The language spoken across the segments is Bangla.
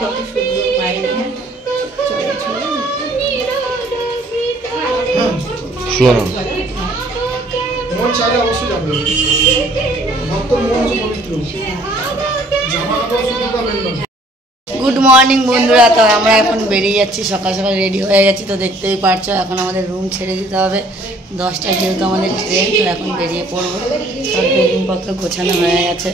কত সুন্দর বাইরে। শোনো মন চাইলে অবশ্যই যাবে। ভক্তর মন হচ্ছে পবিত্র। জামা কাপড় শুধু পাবেন না। গুড মর্নিং বন্ধুরা, তো আমরা এখন বেরিয়ে যাচ্ছি, সকাল সকাল রেডি হয়ে গেছি। তো দেখতেই পারছো এখন আমাদের রুম ছেড়ে দিতে হবে 10টায়, যেহেতু আমাদের ট্রেন। তো এখন বেরিয়ে পড়বো, সব বেলুনপত্র গোছানো হয়ে গেছে।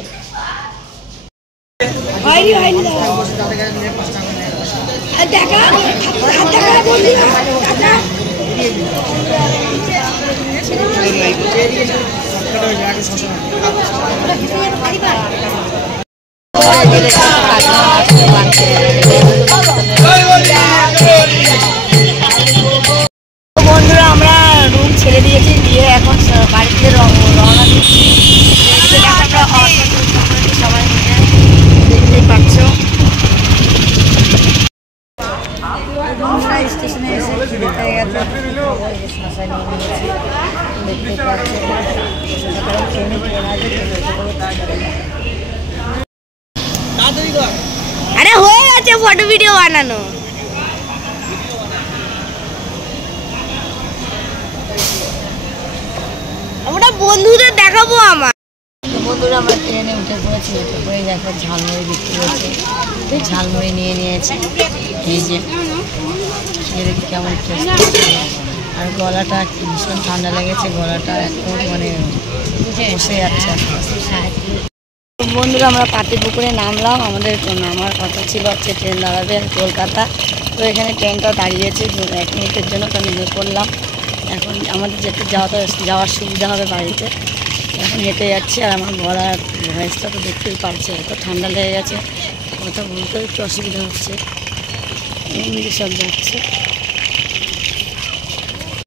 বন্ধুরা আমরা রুম ছেড়ে দিয়েছি, দিয়ে এখন বাড়িতে রওনা দিচ্ছি। সবাই মিলে দেখতেই পাচ্ছ। স্টেশনে এসে হয়ে গেছে, দেখতেই পাচ্ছি। আরে হয়ে গেছে ফটো ভিডিও বানানো। আমরা বন্ধুদের দেখাবো আমার। বন্ধুরা আমরা ট্রেনে উঠে পড়েছি, উঠে পড়ে দেখো ঝালমুড়ি বিক্রি হচ্ছে। ঝালমুড়ি নিয়ে নিয়েছি, এই যে খেয়ে দেখি কেমন টেস্ট। আর গলাটা ভীষণ ঠান্ডা লেগেছে, গলাটা একদম মানে বসে যাচ্ছে। বন্ধুরা আমরা পাতিপুকুরে নামলাম, আমাদের নামার কথা ছিল হচ্ছে ট্রেন দাঁড়াবে কলকাতা। তো এখানে ট্রেনটা দাঁড়িয়েছে 1 মিনিটের জন্য, তো নেমে পড়লাম। এখন আমাদের যাওয়ার সুবিধা হবে বাড়িতে। এখন হেঁটে যাচ্ছি, আর আমার গলার ভয়েসটা তো দেখতেই পারছে, এত ঠান্ডা লেগে গেছে, কথা বলতেও একটু অসুবিধা হচ্ছে। এমনি সব যাচ্ছে।